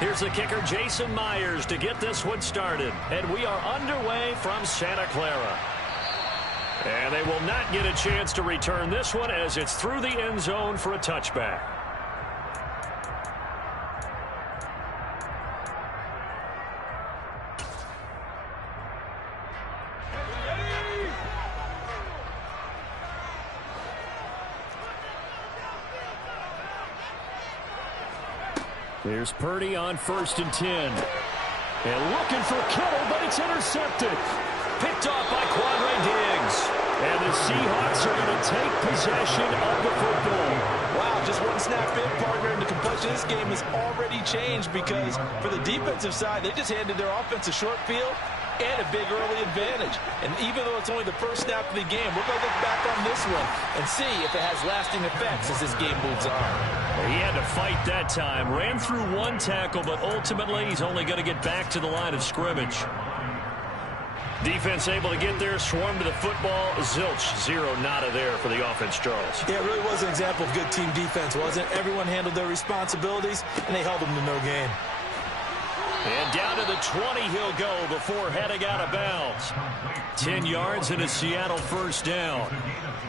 Here's the kicker, Jason Myers, to get this one started. And we are underway from Santa Clara. And they will not get a chance to return this one as it's through the end zone for a touchback. Here's Purdy on 1st and 10. And looking for Kittle, but it's intercepted. Picked off by Quandre Diggs. And the Seahawks are going to take possession of the football. Wow, just one snap in, partner, and the complexion of this game has already changed because for the defensive side, they just handed their offense a short field and a big early advantage. And even though it's only the first snap of the game, we're going to look back on this one and see if it has lasting effects as this game moves on. He had to fight that time. Ran through one tackle, but ultimately he's only going to get back to the line of scrimmage. Defense able to get there, swarm to the football. Zilch, 0 nada there for the offense, Charles. Yeah, it really was an example of good team defense, wasn't it? Everyone handled their responsibilities, and they held them to no gain. And down to the 20 he'll go before heading out of bounds. 10 yards and a Seattle first down.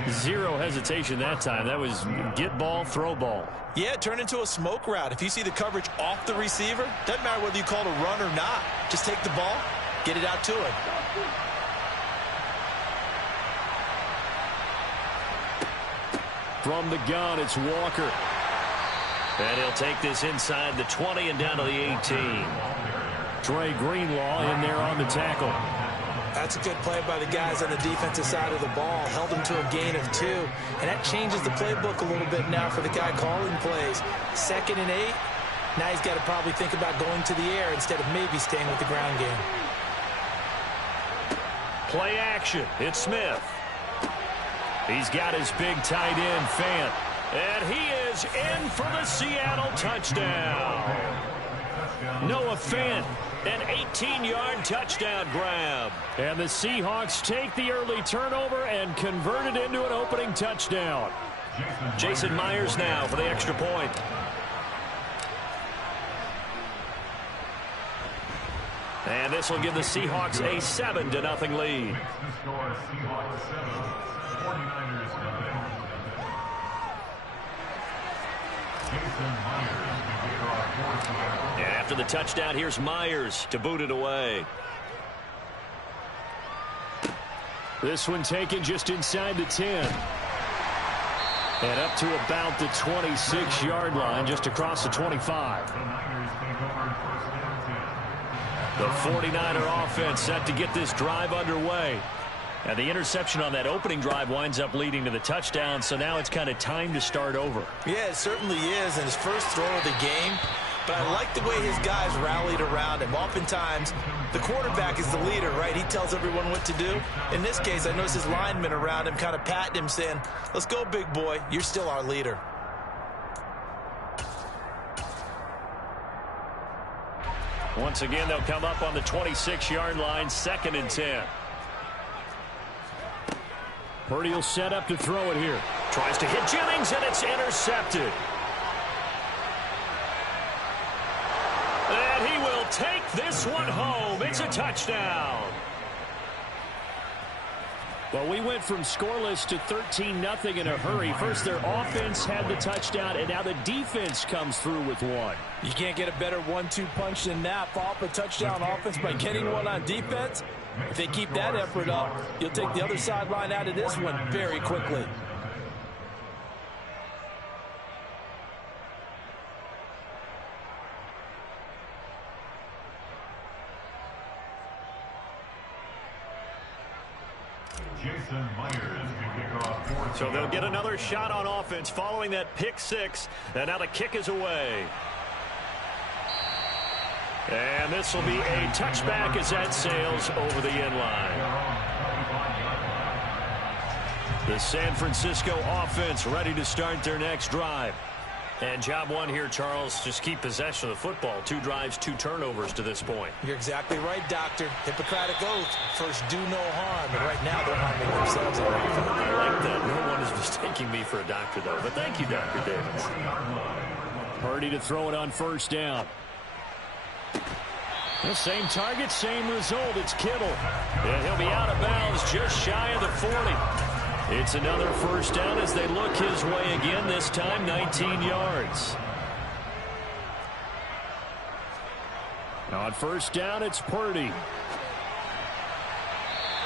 0 hesitation that time. That was get ball, throw ball. Yeah, it turned into a smoke route. If you see the coverage off the receiver, doesn't matter whether you call it a run or not. Just take the ball, get it out to him. From the gun, it's Walker. And he'll take this inside the 20 and down to the 18. Dre Greenlaw in there on the tackle. That's a good play by the guys on the defensive side of the ball. Held him to a gain of 2. And that changes the playbook a little bit now for the guy calling plays. 2nd and 8. Now he's got to probably think about going to the air instead of maybe staying with the ground game. Play action. It's Smith. He's got his big tight end, Fant. And he is in for the Seattle touchdown. Noah Fant, an 18-yard touchdown grab. And the Seahawks take the early turnover and convert it into an opening touchdown. Jason Myers now for the extra point. And this will give the Seahawks a 7-0 lead. And after the touchdown, here's Myers to boot it away. This one taken just inside the 10. And up to about the 26-yard line, just across the 25. The 49er offense set to get this drive underway. And the interception on that opening drive winds up leading to the touchdown, so now it's kind of time to start over. Yeah, it certainly is, and his first throw of the game. But I like the way his guys rallied around him. Oftentimes, the quarterback is the leader, right? He tells everyone what to do. In this case, I noticed his linemen around him kind of patting him, saying, let's go, big boy. You're still our leader. Once again, they'll come up on the 26-yard line, 2nd and 10. Purdy will set up to throw it here. Tries to hit Jennings, and it's intercepted. And he will take this one home. It's a touchdown. Well, we went from scoreless to 13-0 in a hurry. First, their offense had the touchdown, and now the defense comes through with one. You can't get a better 1-2 punch than that. Follow up a touchdown offense by getting one on defense. If they keep that effort up, you'll take the other sideline out of this one very quickly. So they'll get another shot on offense following that pick 6. And now the kick is away. And this will be a touchback as that sails over the end line. The San Francisco offense ready to start their next drive. And job one here, Charles, just keep possession of the football. 2 drives, 2 turnovers to this point. You're exactly right, Doctor. Hippocratic oath. First, do no harm. And right now, they're harming themselves. I like that. No one is mistaking me for a doctor, though. But thank you, Dr. Davis. Purdy to throw it on first down. The same target, same result. It's Kittle. And he'll be out of bounds just shy of the 40. It's another first down as they look his way again, this time 19 yards. On first down, it's Purdy.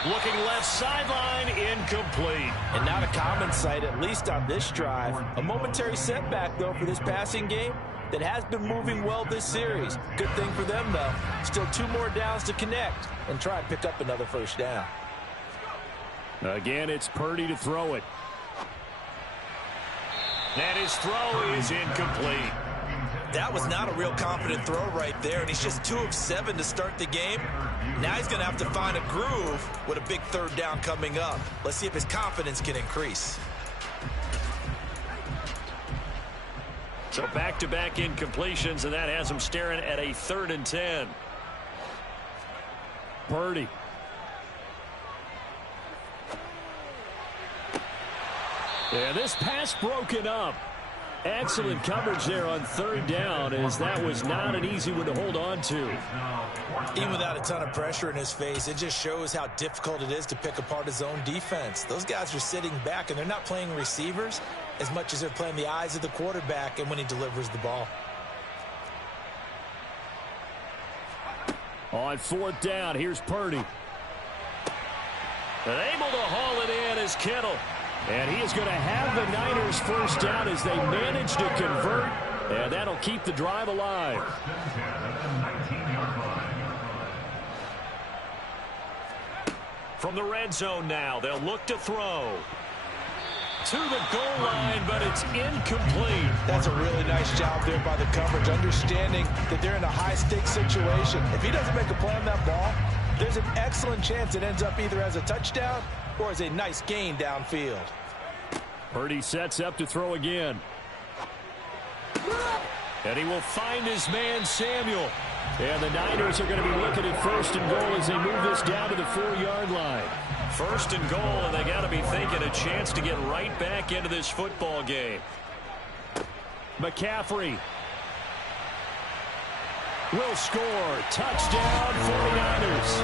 Looking left sideline, incomplete. And not a common sight, at least on this drive. A momentary setback, though, for this passing game that has been moving well this series. Good thing for them, though. Still 2 more downs to connect and try and pick up another first down. Again, it's Purdy to throw it. And his throw is incomplete. That was not a real confident throw right there, and he's just 2 of 7 to start the game. Now he's going to have to find a groove with a big third down coming up. Let's see if his confidence can increase. So back-to-back incompletions, and that has him staring at a 3rd and 10. Purdy. Yeah, this pass broken up. Excellent coverage there on 3rd down, as that was not an easy one to hold on to. Even without a ton of pressure in his face, it just shows how difficult it is to pick apart his own defense. Those guys are sitting back, and they're not playing receivers as much as they're playing the eyes of the quarterback and when he delivers the ball. On 4th down, here's Purdy. And able to haul it in is Kittle. And he is going to have the Niners first down as they manage to convert. And that'll keep the drive alive. From the red zone now, they'll look to throw. To the goal line, but it's incomplete. That's a really nice job there by the coverage, understanding that they're in a high-stakes situation. If he doesn't make a play on that ball, there's an excellent chance it ends up either as a touchdown or as a nice gain downfield. Purdy sets up to throw again. And he will find his man, Samuel. And the Niners are going to be looking at 1st and goal as they move this down to the 4-yard line. 1st and goal, and they got to be thinking a chance to get right back into this football game. McCaffrey will score. Touchdown, 49ers.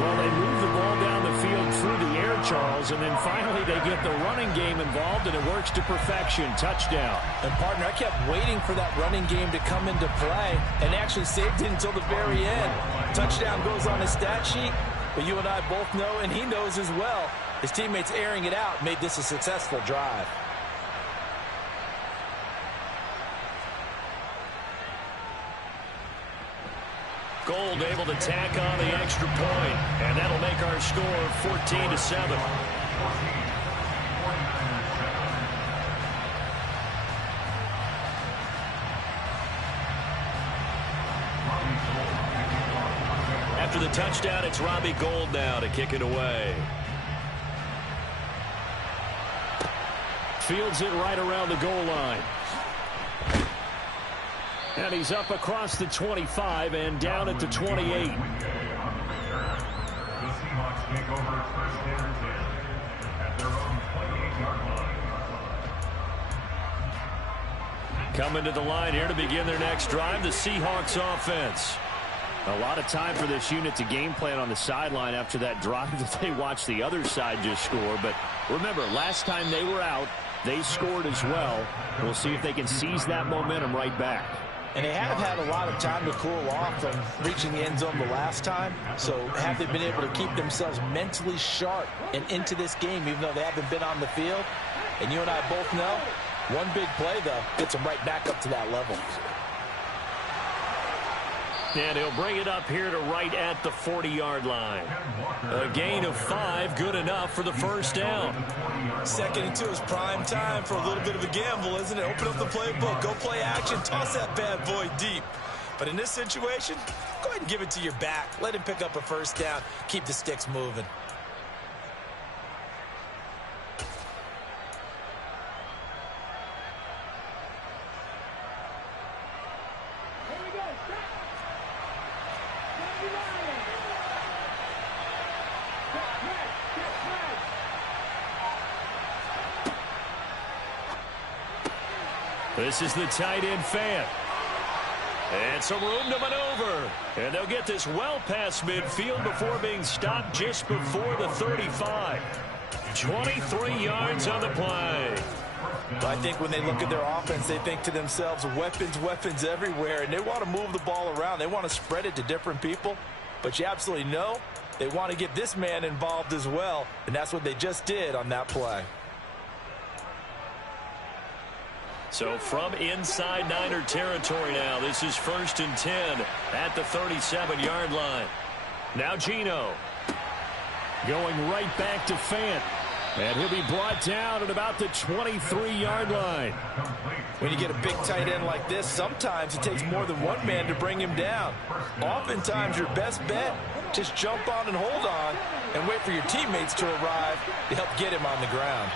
Well, they move the ball down the field through the air, Charles, and then finally they get the running game involved, and it works to perfection. Touchdown. And, partner, I kept waiting for that running game to come into play and actually saved it until the very end. Touchdown goes on his stat sheet, but you and I both know, and he knows as well, his teammates airing it out made this a successful drive. Gold able to tack on the extra point, and that'll make our score 14-7. After the touchdown, it's Robbie Gould now to kick it away. Fields it right around the goal line. And he's up across the 25 and down at the 28. Coming to the line here to begin their next drive, the Seahawks offense. A lot of time for this unit to game plan on the sideline after that drive that they watched the other side just score. But remember, last time they were out, they scored as well. We'll see if they can seize that momentum right back. And they have had a lot of time to cool off from reaching the end zone the last time. So have they been able to keep themselves mentally sharp and into this game, even though they haven't been on the field? And you and I both know, one big play, though, gets them right back up to that level. And he'll bring it up here to right at the 40-yard line. A gain of 5, good enough for the first down. 2nd and 2 is prime time for a little bit of a gamble, isn't it? Open up the playbook, go play action, toss that bad boy deep. But in this situation, go ahead and give it to your back. Let him pick up a first down. Keep the sticks moving. This is the tight end, Fant. And some room to maneuver. And they'll get this well past midfield before being stopped just before the 35. 23 yards on the play. I think when they look at their offense, they think to themselves, weapons everywhere, and they want to move the ball around. They want to spread it to different people. But you absolutely know they want to get this man involved as well, and that's what they just did on that play. So from inside Niner territory now, this is 1st and 10 at the 37-yard line. Now Geno going right back to Fant. And he'll be brought down at about the 23-yard line. When you get a big tight end like this, sometimes it takes more than one man to bring him down. Oftentimes, your best bet, just jump on and hold on and wait for your teammates to arrive to help get him on the ground.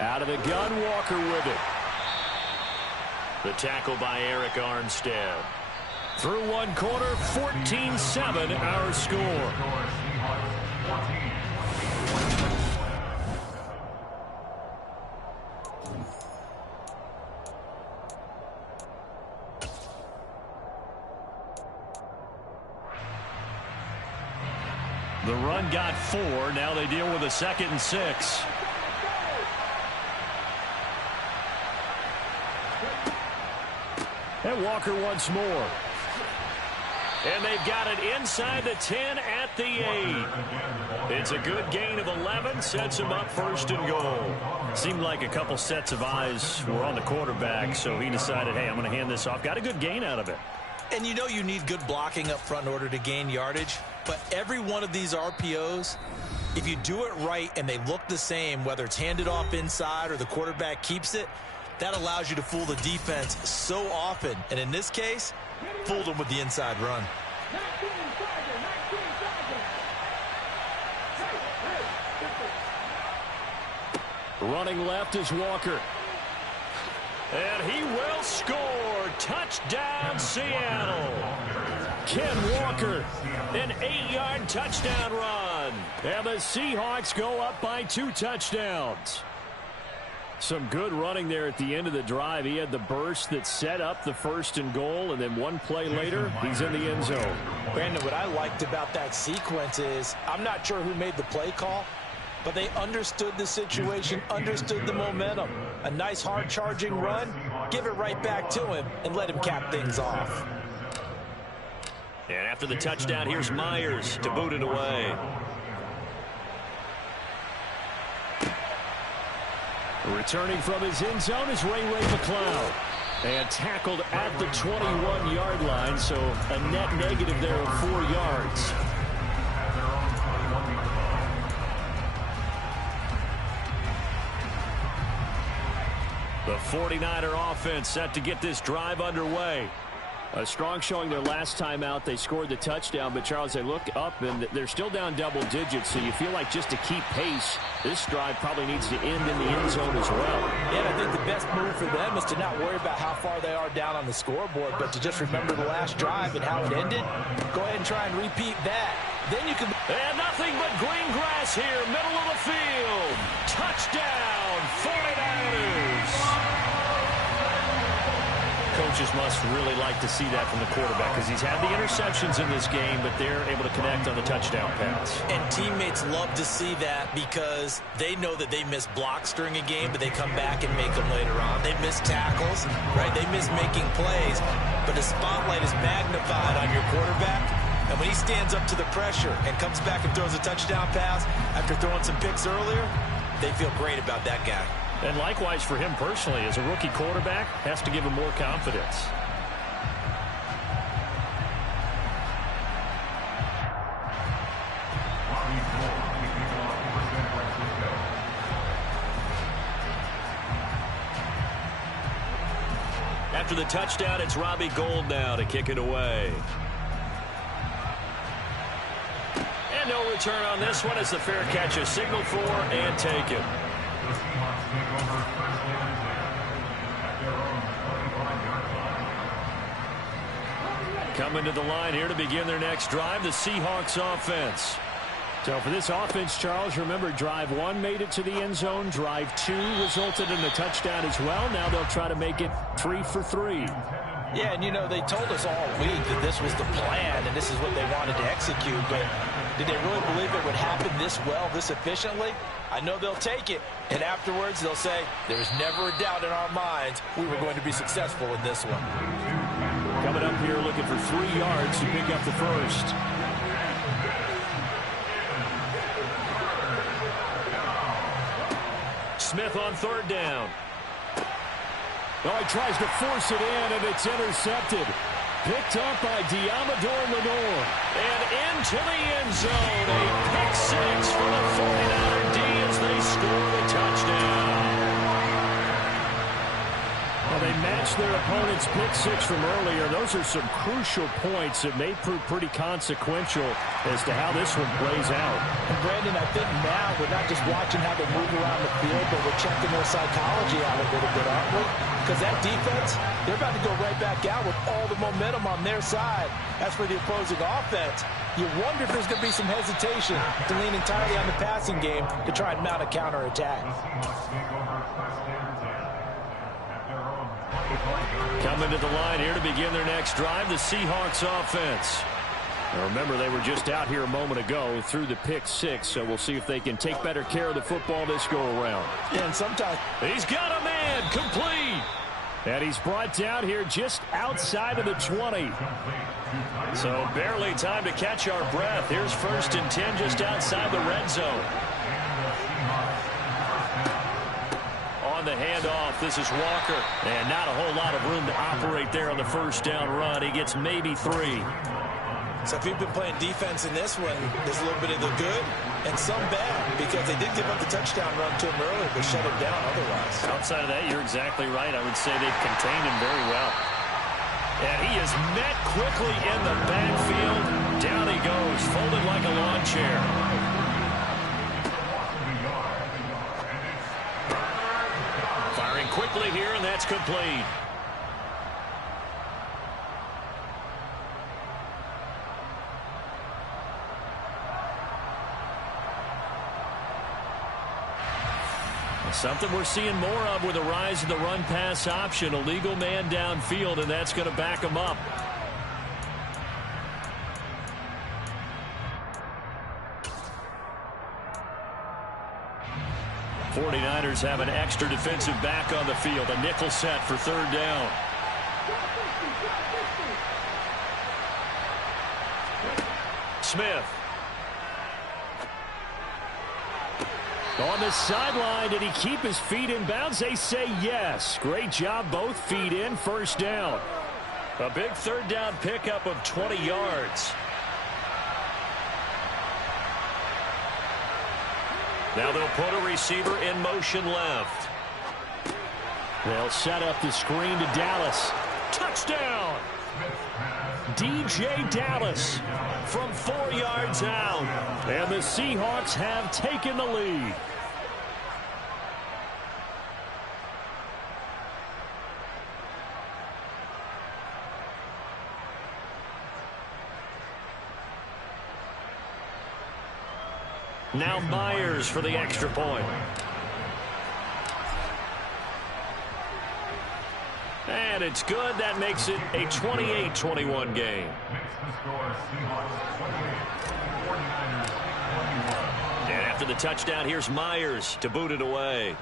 Out of the gun, Walker with it. The tackle by Eric Armstead. Through one quarter, 14-7 our score. The run got 4. Now they deal with a 2nd and 6. And Walker once more. And they've got it inside the 10 at the 8. It's a good gain of 11. Sets him up 1st and goal. Seemed like a couple sets of eyes were on the quarterback, so he decided, hey, I'm going to hand this off. Got a good gain out of it. And you know you need good blocking up front in order to gain yardage. But every one of these RPOs, if you do it right and they look the same, whether it's handed off inside or the quarterback keeps it, that allows you to fool the defense so often. And in this case, fooled them with the inside run. Running left is Walker. And he will score. Touchdown, Seattle. Ken Walker, an 8-yard touchdown run. And the Seahawks go up by 2 touchdowns. Some good running there at the end of the drive. He had the burst that set up the 1st and goal, and then one play later, he's in the end zone. Brandon, what I liked about that sequence is, I'm not sure who made the play call, but they understood the situation, understood the momentum. A nice hard-charging run, give it right back to him, and let him cap things off. And after the touchdown, here's Myers to boot it away. Returning from his end zone is Ray McCloud. And tackled at the 21-yard line, so a net negative there of 4 yards. The 49er offense set to get this drive underway. A strong showing their last time out. They scored the touchdown, but Charles, they look up and they're still down double digits, so you feel like just to keep pace, this drive probably needs to end in the end zone as well. Yeah, I think the best move for them is to not worry about how far they are down on the scoreboard, but to just remember the last drive and how it ended. Go ahead and try and repeat that. Then you can... And nothing but green grass here, middle of the field. Touchdown, 49ers. Coaches must really like to see that from the quarterback because he's had the interceptions in this game, but they're able to connect on the touchdown pass. And teammates love to see that because they know that they miss blocks during a game, but they come back and make them later on. They miss tackles, right? They miss making plays, but the spotlight is magnified on your quarterback. And when he stands up to the pressure and comes back and throws a touchdown pass after throwing some picks earlier, they feel great about that guy. And likewise for him personally, as a rookie quarterback, has to give him more confidence. After the touchdown, it's Robbie Gould now to kick it away. And no return on this one as the fair catch is signaled for and taken. Coming to the line here to begin their next drive, the Seahawks offense. So for this offense, Charles, remember, drive 1 made it to the end zone. Drive 2 resulted in a touchdown as well. Now they'll try to make it 3 for 3. Yeah, and, you know, they told us all week that this was the plan and this is what they wanted to execute. But did they really believe it would happen this well, this efficiently? I know they'll take it, and afterwards they'll say, there's never a doubt in our minds we were going to be successful in this one. Coming up here looking for 3 yards to pick up the first. Smith on 3rd down. Oh, he tries to force it in, and it's intercepted. Picked up by Deommodore Lenoir. And into the end zone. A pick 6 for the 49er D as they score the touchdown. Well, they matched their opponent's pick 6 from earlier. Those are some crucial points that may prove pretty consequential as to how this one plays out. And Brandon, I think now we're not just watching how they move around the field, but we're checking their psychology out a little bit, aren't we? Because that defense, they're about to go right back out with all the momentum on their side. As for the opposing offense, you wonder if there's going to be some hesitation to lean entirely on the passing game to try and mount a counterattack. Coming to the line here to begin their next drive, the Seahawks offense. Now remember, they were just out here a moment ago through the pick 6, so we'll see if they can take better care of the football this go-around. Yeah, and sometimes he's got a man, complete. And he's brought down here just outside of the 20. So barely time to catch our breath. Here's 1st and 10 just outside the red zone. On the handoff, this is Walker. And not a whole lot of room to operate there on the 1st down run. He gets maybe 3. So if you've been playing defense in this one, there's a little bit of the good and some bad, because they did give up the touchdown run to him earlier, but shut him down otherwise. Outside of that, you're exactly right. I would say they've contained him very well. And he is met quickly in the backfield. Down he goes, folded like a lawn chair. Firing quickly here, and that's complete. Something we're seeing more of with the rise of the run-pass option. A legal man downfield, and that's going to back him up. '49ers have an extra defensive back on the field. A nickel set for 3rd down. Smith. On the sideline, did he keep his feet in bounds? They say yes. Great job, both feet in, 1st down. A big 3rd down pickup of 20 yards. Now they'll put a receiver in motion left. They'll set up the screen to Dallas. Touchdown! DJ Dallas from 4 yards out. And the Seahawks have taken the lead. Now Myers for the extra point. And it's good. That makes it a 28-21 game. And after the touchdown, here's Myers to boot it away.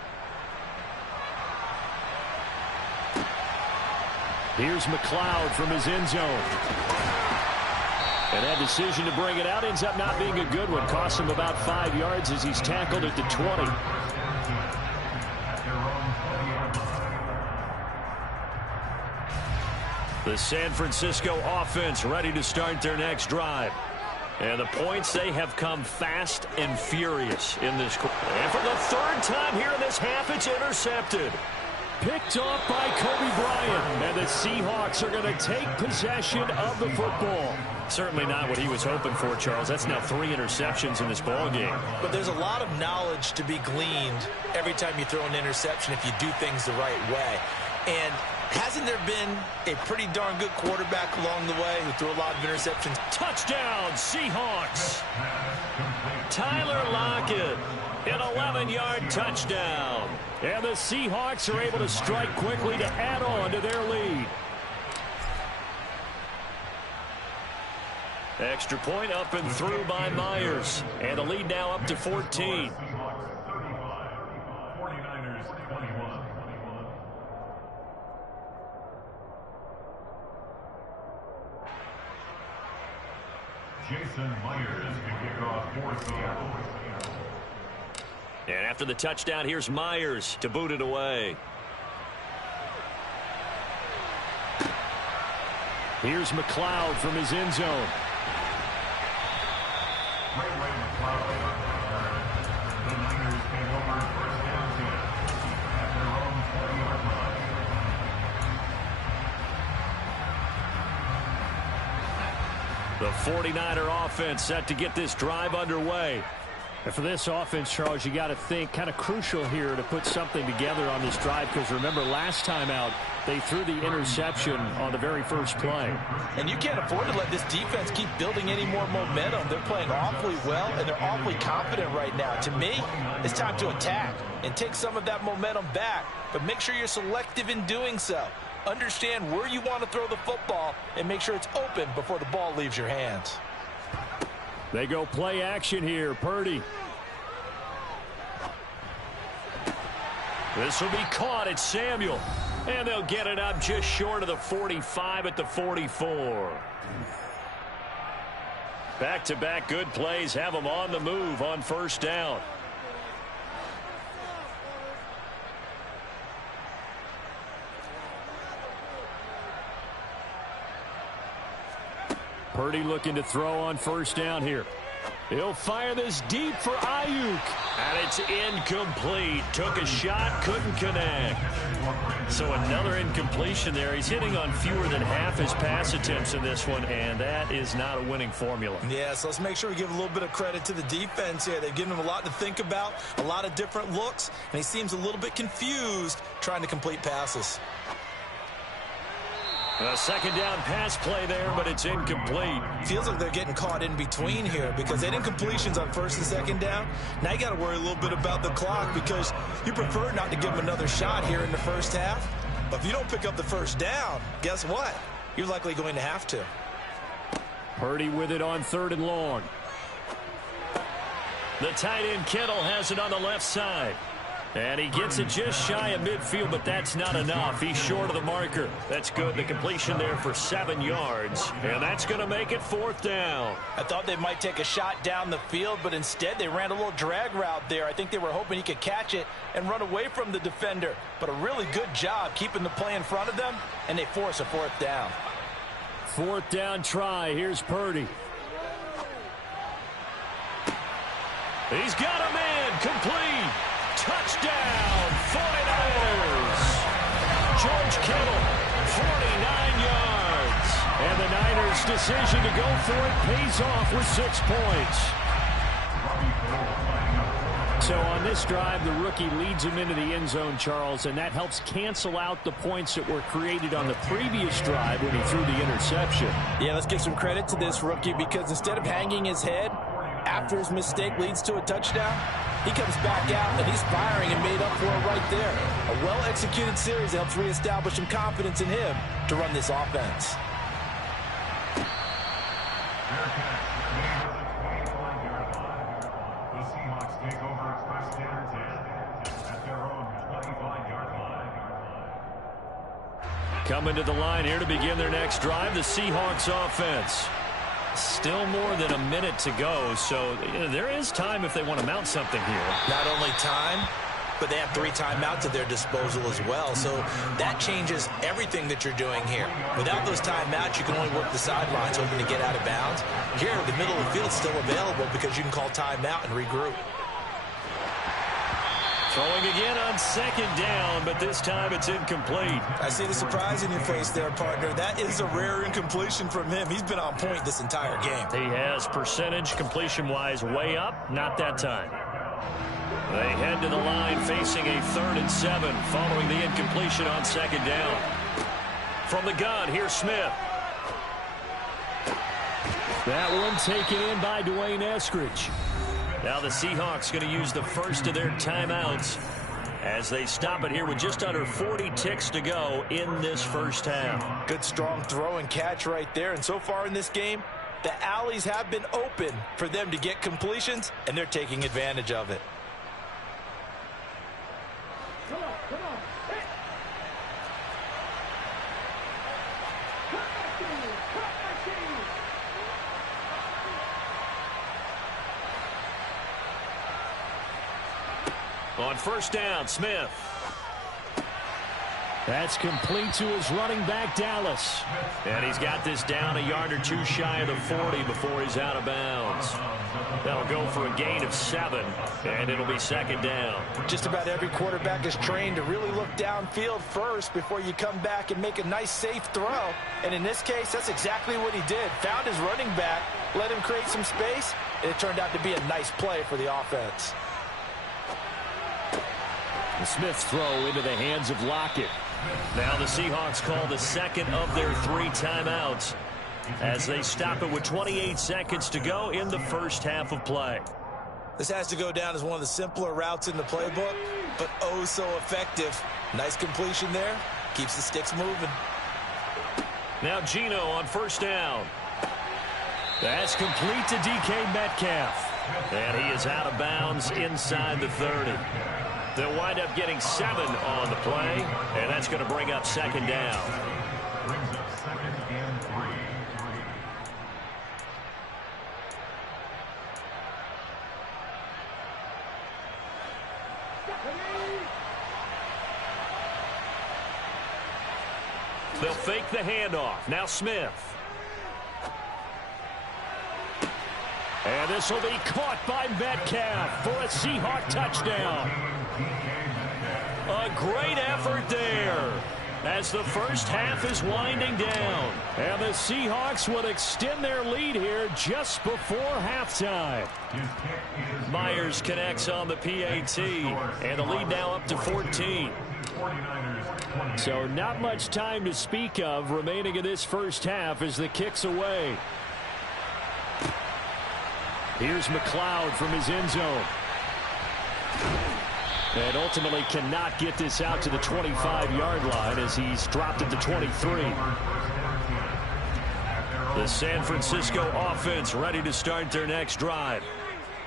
Here's McLeod from his end zone. And that decision to bring it out ends up not being a good one. Costs him about 5 yards as he's tackled at the 20. The San Francisco offense ready to start their next drive. And the points, they have come fast and furious in this quarter. And for the 3rd time here in this half, it's intercepted. Picked off by Kobe Bryant. And the Seahawks are going to take possession of the football. Certainly not what he was hoping for, Charles. That's now 3 interceptions in this ball game. But there's a lot of knowledge to be gleaned every time you throw an interception if you do things the right way. And Hasn't there been a pretty darn good quarterback along the way who threw a lot of interceptions? Touchdown, Seahawks. Tyler Lockett, an 11-yard touchdown. And the Seahawks are able to strike quickly to add on to their lead. Extra point up and through by Myers. And the lead now up to 14. Jason Myers can kick off for Seattle. And after the touchdown, here's Myers to boot it away. Here's McLeod from his end zone. The Niners came over first down 10 at their own 40-yard line. The 49er offense set to get this drive underway. And for this offense, Charles, you got to think kind of crucial here to put something together on this drive, because remember last time out they threw the interception on the very first play. And you can't afford to let this defense keep building any more momentum. They're playing awfully well, and they're awfully confident right now. To me, it's time to attack and take some of that momentum back, but make sure you're selective in doing so. Understand where you want to throw the football and make sure it's open before the ball leaves your hands. They go play action here. Purdy. This will be caught at Samuel. And they'll get it up just short of the 45 at the 44. Back-to-back good plays have them on the move on first down. Purdy looking to throw on first down here. He'll fire this deep for Ayuk. And it's incomplete. Took a shot, couldn't connect. So another incompletion there. He's hitting on fewer than half his pass attempts in this one, and that is not a winning formula. Yeah, so let's make sure we give a little bit of credit to the defense here. They've given him a lot to think about, a lot of different looks, and he seems a little bit confused trying to complete passes. A second down pass play there, but it's incomplete. Feels like they're getting caught in between here because they had incompletions on first and second down. Now you got to worry a little bit about the clock because you prefer not to give them another shot here in the first half. But if you don't pick up the first down, guess what? You're likely going to have to. Purdy with it on third and long. The tight end Kittle has it on the left side. And he gets it just shy of midfield, but that's not enough. He's short of the marker. That's good. The completion there for 7 yards. And that's going to make it fourth down. I thought they might take a shot down the field, but instead they ran a little drag route there. I think they were hoping he could catch it and run away from the defender. But a really good job keeping the play in front of them, and they force a fourth down. Fourth down try. Here's Purdy. He's got a man. Complete. Touchdown, 49ers. George Kittle, 49 yards. And the Niners' decision to go for it pays off with 6 points. So on this drive, the rookie leads him into the end zone, Charles, and that helps cancel out the points that were created on the previous drive when he threw the interception. Yeah, let's give some credit to this rookie because instead of hanging his head after his mistake leads to a touchdown, he comes back out, and he's firing and made up for it right there. A well-executed series that helps reestablish some confidence in him to run this offense. The Seahawks take over first down 10 at their own 25-yard line. Coming to the line here to begin their next drive, the Seahawks offense. Still more than a minute to go, so there is time if they want to mount something here. Not only time, but they have 3 timeouts at their disposal as well, so that changes everything that you're doing here. Without those timeouts, you can only work the sidelines hoping to get out of bounds. Here, the middle of the field is still available because you can call timeout and regroup. Throwing again on second down, but this time it's incomplete. I see the surprise in your face there, partner. That is a rare incompletion from him. He's been on point this entire game. He has percentage completion-wise way up, not that time. They head to the line facing a 3rd and 7 following the incompletion on second down. From the gun, here's Smith. That one taken in by Dwayne Eskridge. Now the Seahawks going to use the first of their timeouts as they stop it here with just under 40 ticks to go in this first half. Good strong throw and catch right there. And so far in this game, the alleys have been open for them to get completions, and they're taking advantage of it. On first down, Smith. That's complete to his running back, Dallas. And he's got this down a yard or two shy of the 40 before he's out of bounds. That'll go for a gain of 7, and it'll be second down. Just about every quarterback is trained to really look downfield first before you come back and make a nice, safe throw. And in this case, that's exactly what he did. Found his running back, let him create some space, and it turned out to be a nice play for the offense. The Smith's throw into the hands of Lockett. Now the Seahawks call the second of their 3 timeouts as they stop it with 28 seconds to go in the first half of play. This has to go down as one of the simpler routes in the playbook, but oh so effective. Nice completion there. Keeps the sticks moving. Now Geno on first down. That's complete to DK Metcalf. And he is out of bounds inside the 30. They'll wind up getting 7 on the play, and that's going to bring up second down. Brings up second and 3. They'll fake the handoff. Now Smith. And this will be caught by Metcalf for a Seahawk touchdown. A great effort there as the first half is winding down. And the Seahawks will extend their lead here just before halftime. Myers connects on the PAT, and the lead now up to 14. So not much time to speak of remaining in this first half as the kick's away. Here's McLeod from his end zone. And ultimately cannot get this out to the 25-yard line as he's dropped it to 23. The San Francisco offense ready to start their next drive.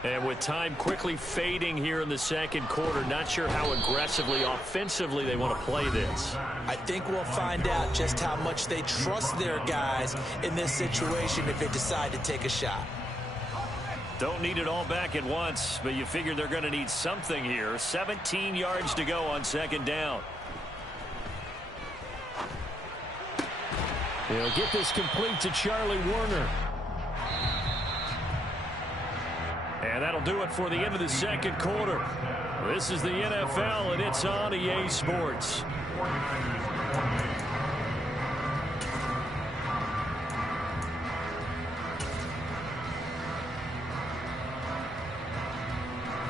And with time quickly fading here in the second quarter, not sure how aggressively, offensively they want to play this. I think we'll find out just how much they trust their guys in this situation if they decide to take a shot. Don't need it all back at once, but you figure they're going to need something here. 17 yards to go on second down. They'll get this complete to Charlie Warner. And that'll do it for the end of the second quarter. This is the NFL, and it's on EA Sports.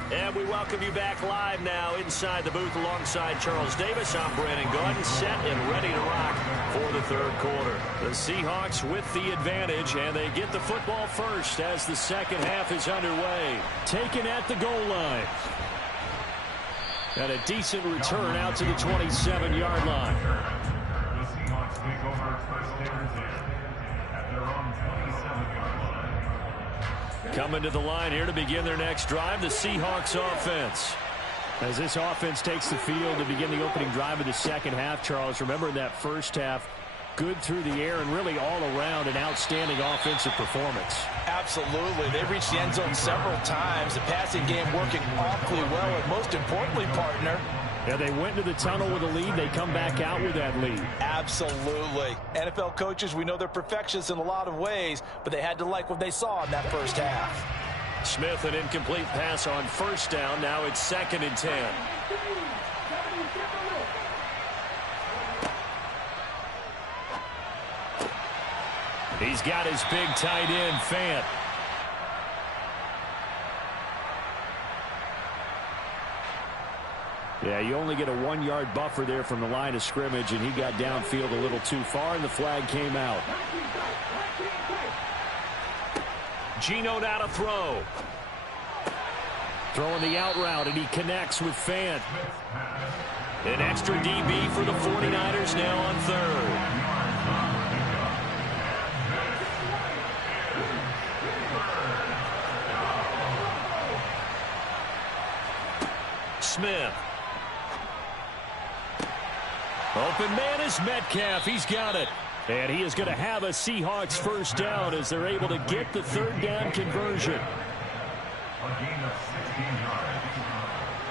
And we welcome you back live now inside the booth alongside Charles Davis. I'm Brandon Gaudin, set and ready to rock for the third quarter. The Seahawks with the advantage, and they get the football first as the second half is underway. Taken at the goal line. And a decent return out to the 27-yard line. The Seahawks take over first and 10 at their own 27-yard line. Coming to the line here to begin their next drive, the Seahawks offense. As this offense takes the field to begin the opening drive of the second half, Charles, remember in that first half, good through the air and really all around an outstanding offensive performance. Absolutely. They reached the end zone several times. The passing game working awfully well, and most importantly, partner, yeah, they went to the tunnel with a lead. They come back out with that lead. Absolutely. NFL coaches, we know they're perfectionists in a lot of ways, but they had to like what they saw in that first half. Smith, an incomplete pass on first down. Now it's second and 10. He's got his big tight end, Fant. Yeah, you only get a 1-yard buffer there from the line of scrimmage, and he got downfield a little too far, and the flag came out. Geno now to throw. Throwing the out route, and he connects with Fant. An extra DB for the 49ers now on third. Smith. Open man is Metcalf. He's got it. And he is going to have a Seahawks first down as they're able to get the third down conversion. A gain of 16 yards.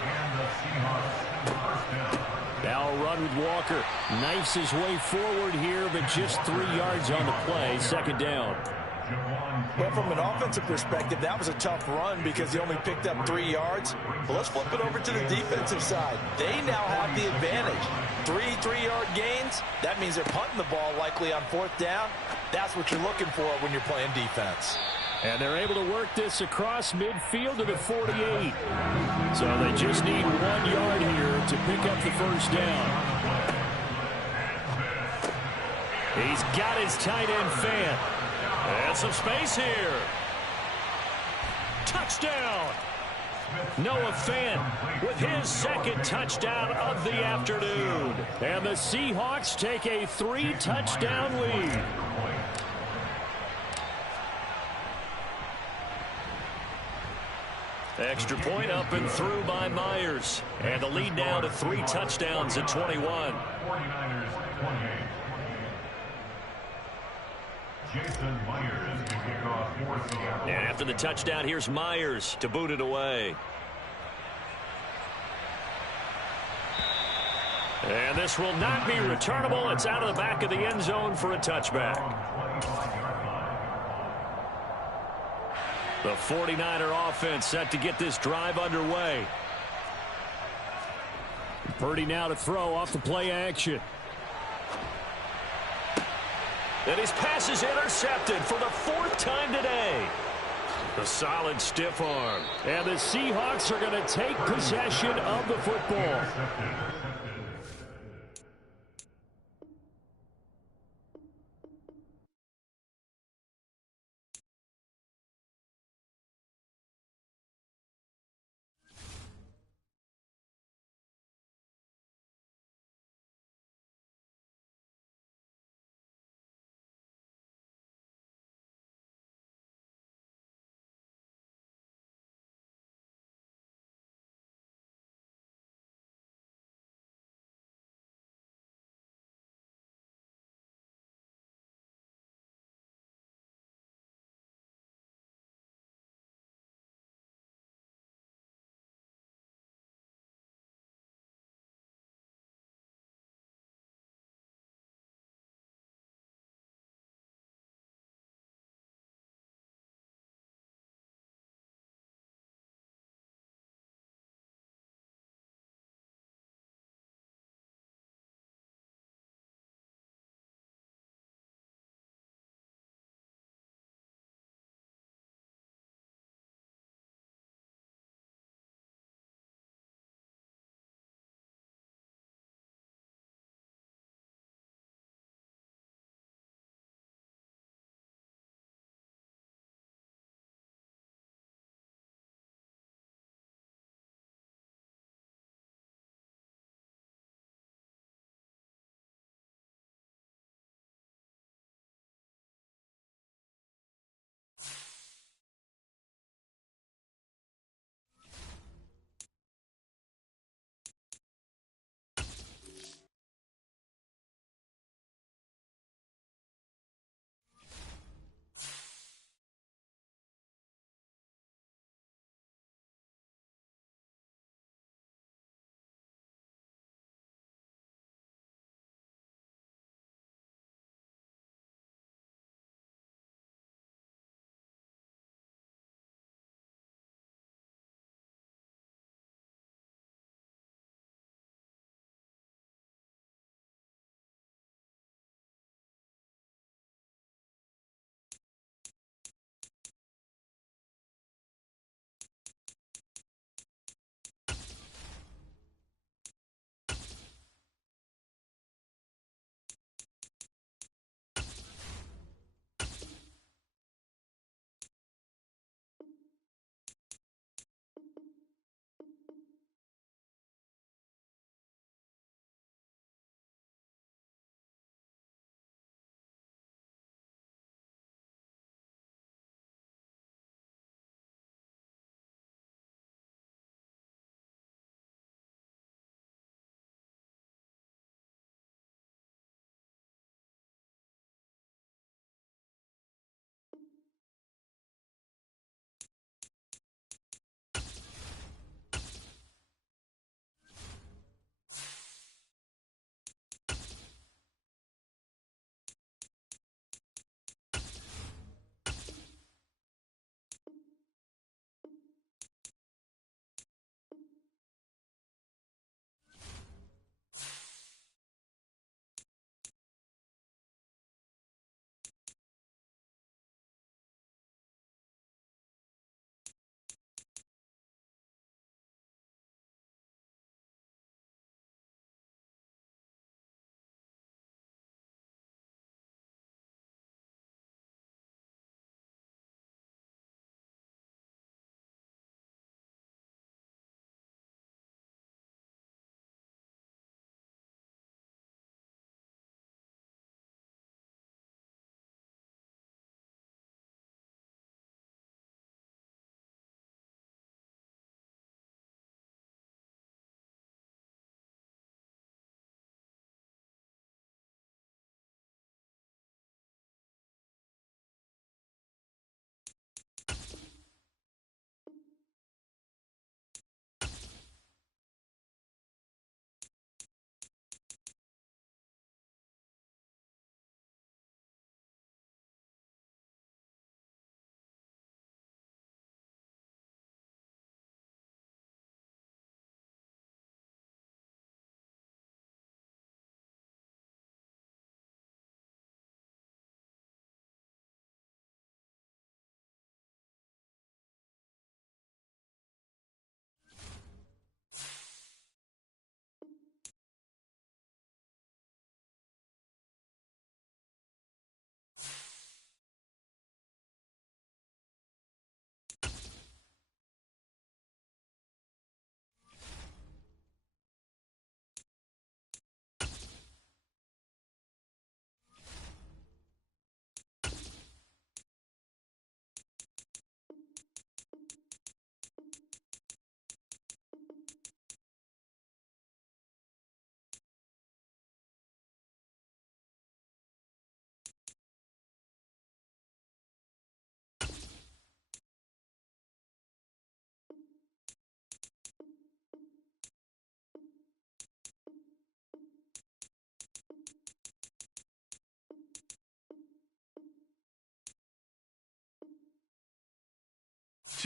And the Seahawks first down. Now a run with Walker. Knifes his way forward here, but just 3 yards on the play. Second down. Well, from an offensive perspective, that was a tough run because he only picked up 3 yards. But let's flip it over to the defensive side. They now have the advantage. 3-3-yard gains, that means they're punting the ball likely on fourth down. That's what you're looking for when you're playing defense. And they're able to work this across midfield to the 48. So they just need 1 yard here to pick up the first down. He's got his tight end Fant. And some space here. Touchdown. Noah Fant with his second touchdown of the afternoon. And the Seahawks take a 3-touchdown lead. Extra point up and through by Myers. And the lead now to 3 touchdowns at 21. 49ers 28. Jason Myers to kick off for Seattle. And after the touchdown, here's Myers to boot it away. And this will not be returnable. It's out of the back of the end zone for a touchback. The 49er offense set to get this drive underway. Purdy now to throw off the play action. And his pass is intercepted for the 4th time today. A solid stiff arm. And the Seahawks are going to take possession of the football.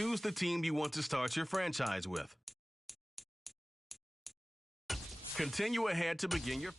choose the team you want to start your franchise with. Continue ahead to begin your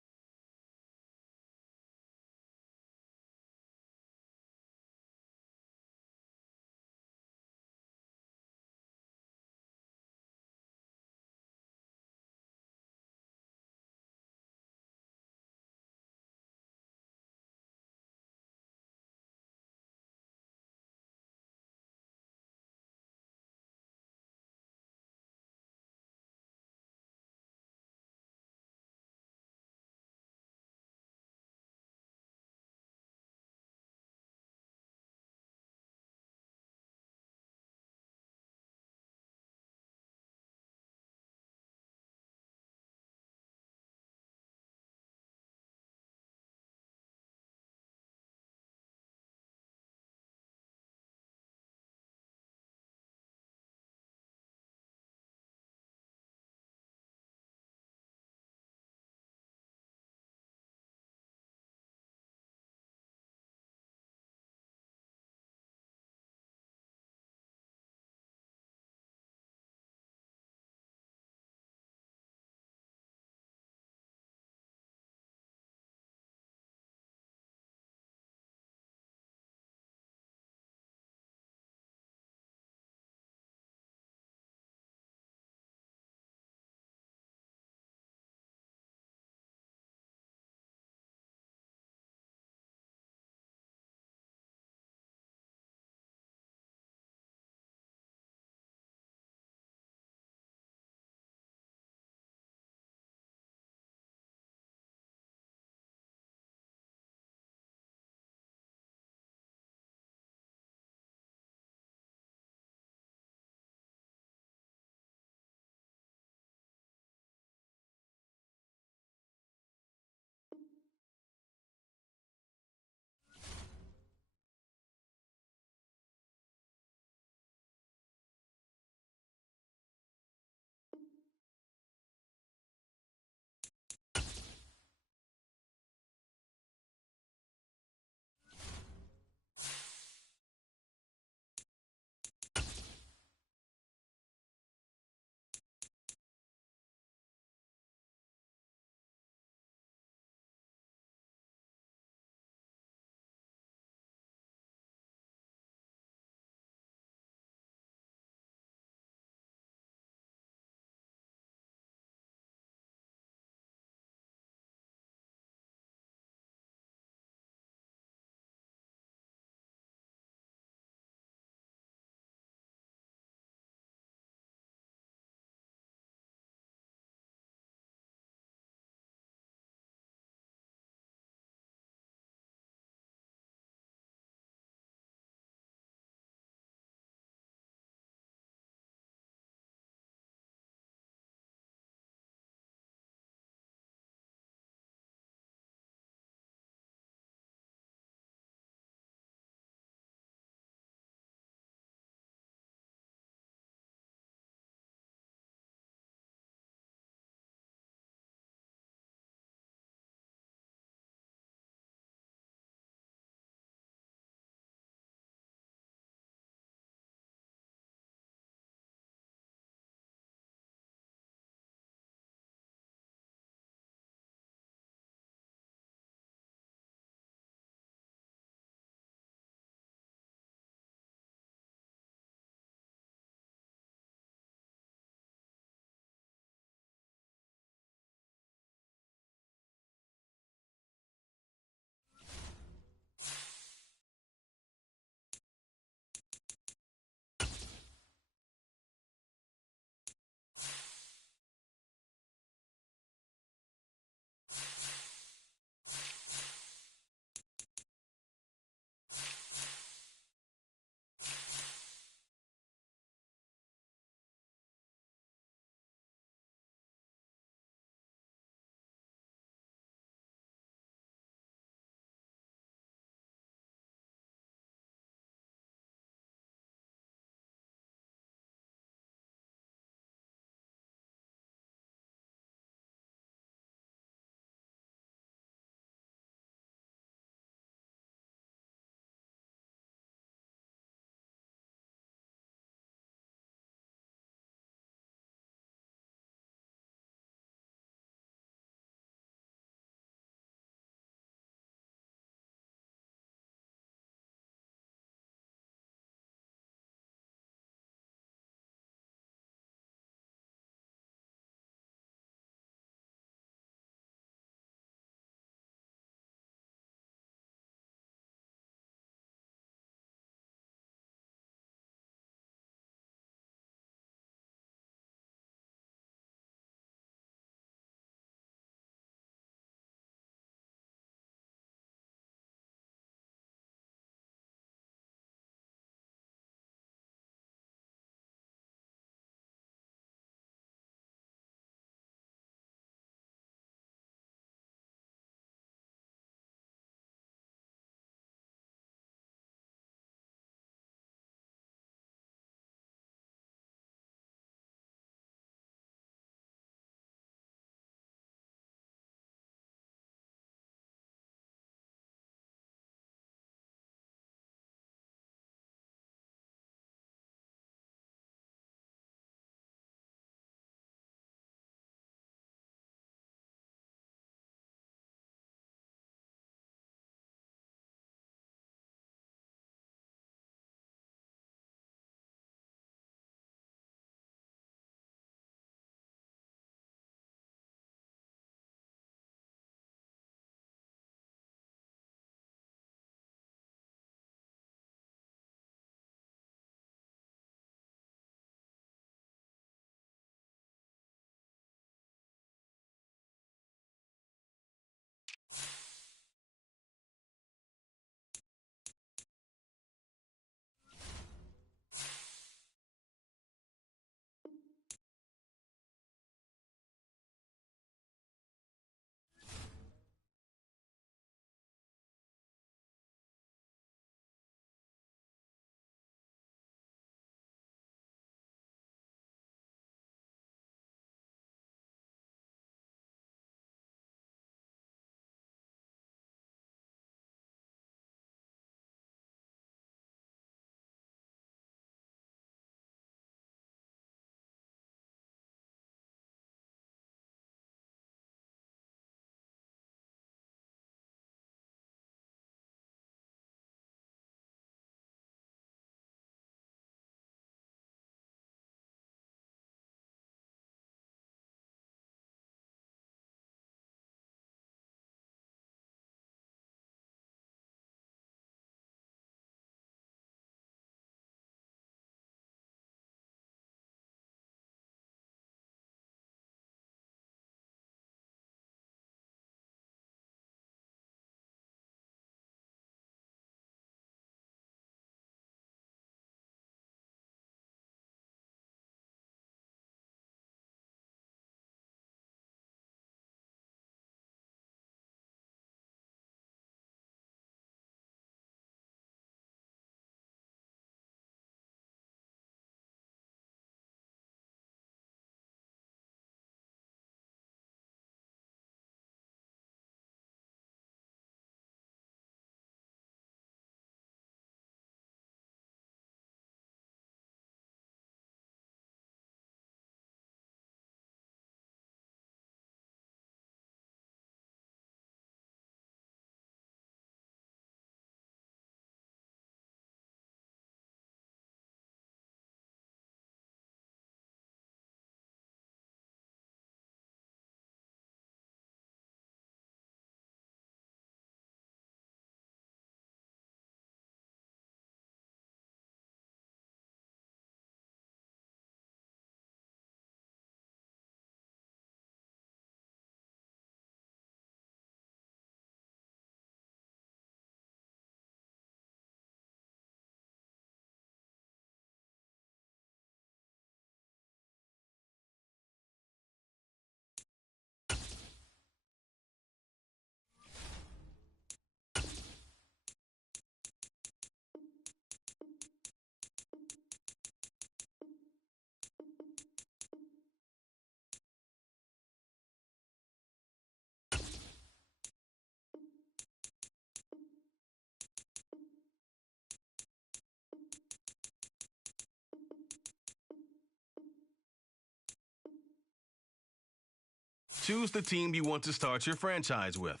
Choose the team you want to start your franchise with.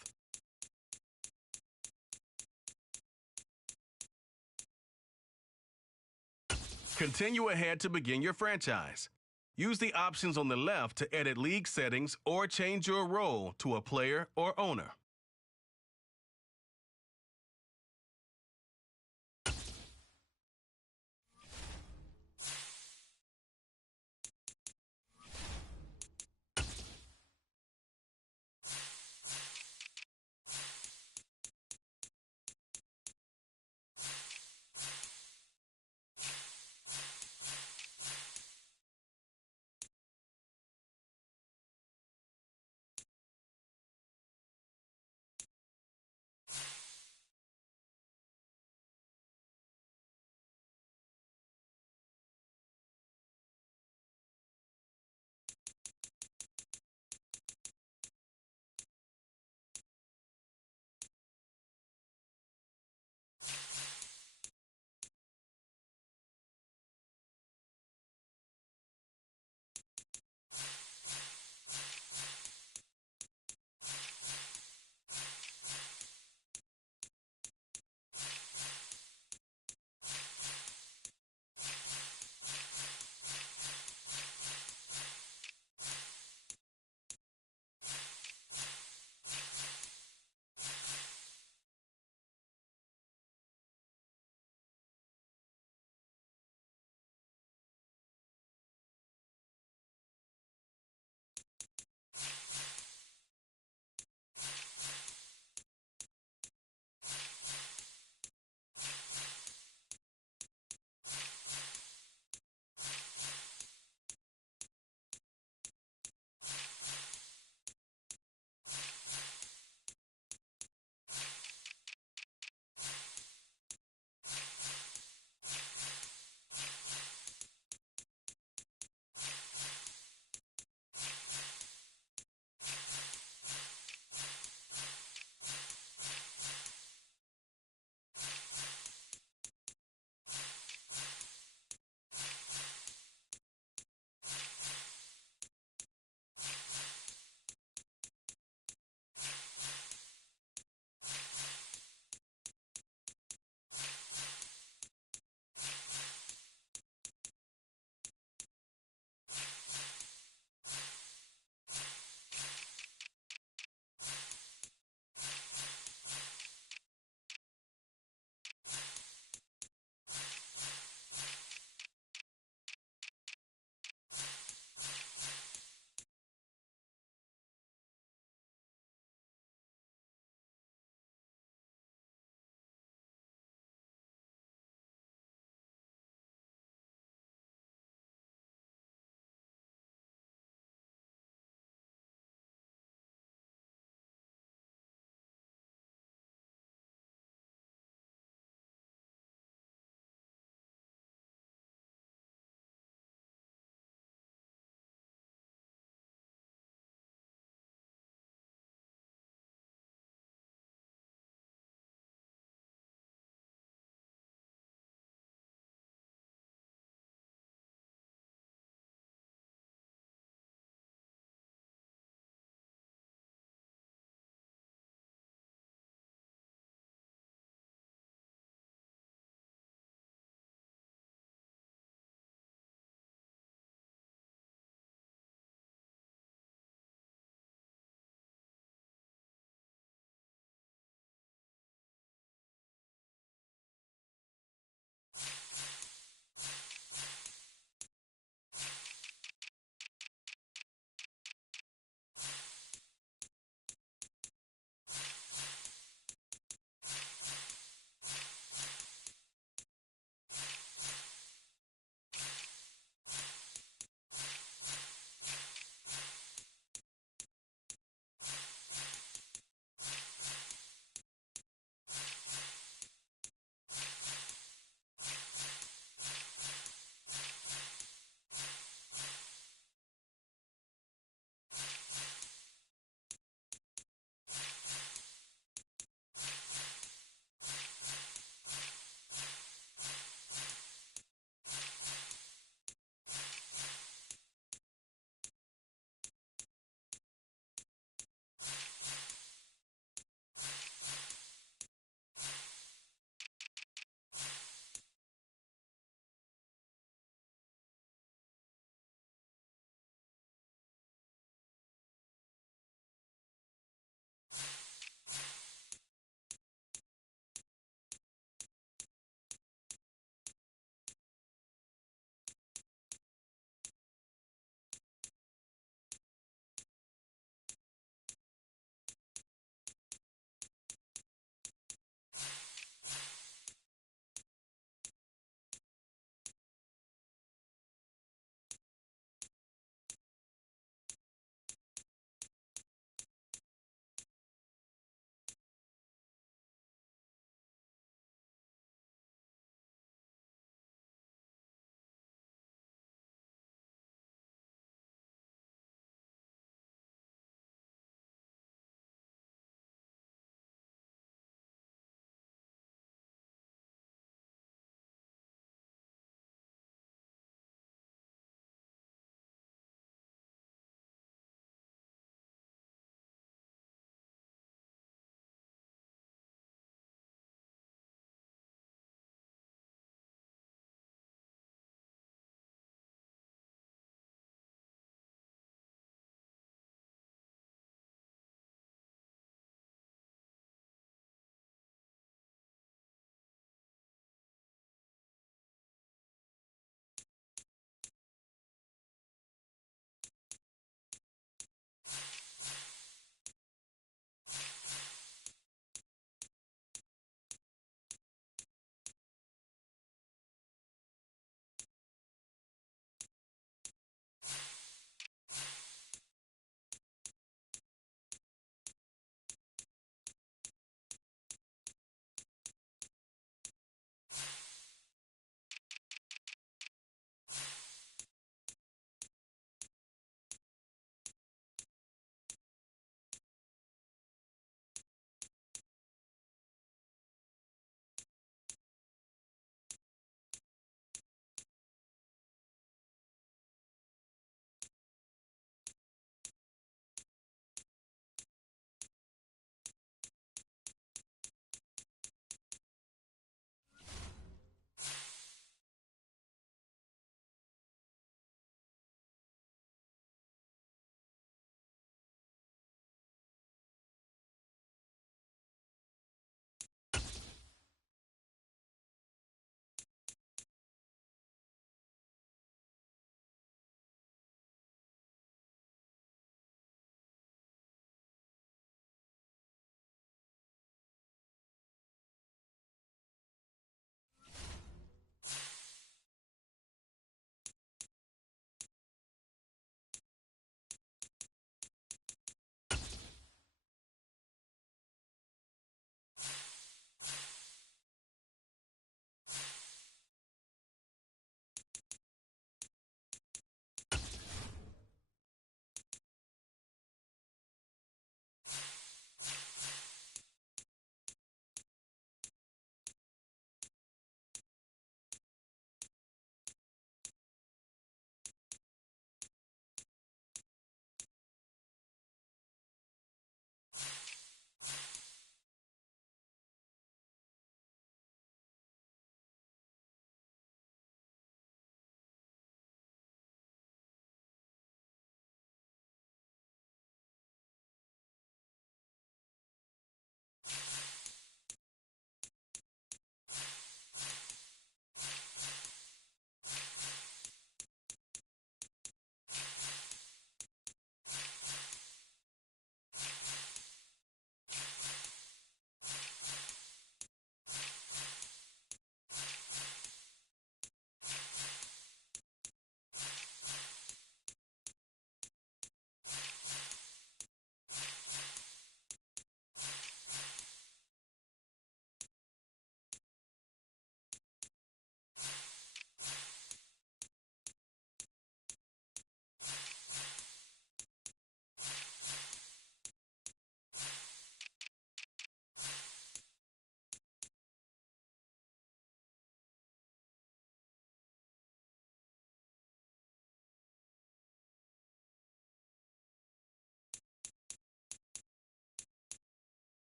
Continue ahead to begin your franchise. Use the options on the left to edit league settings or change your role to a player or owner.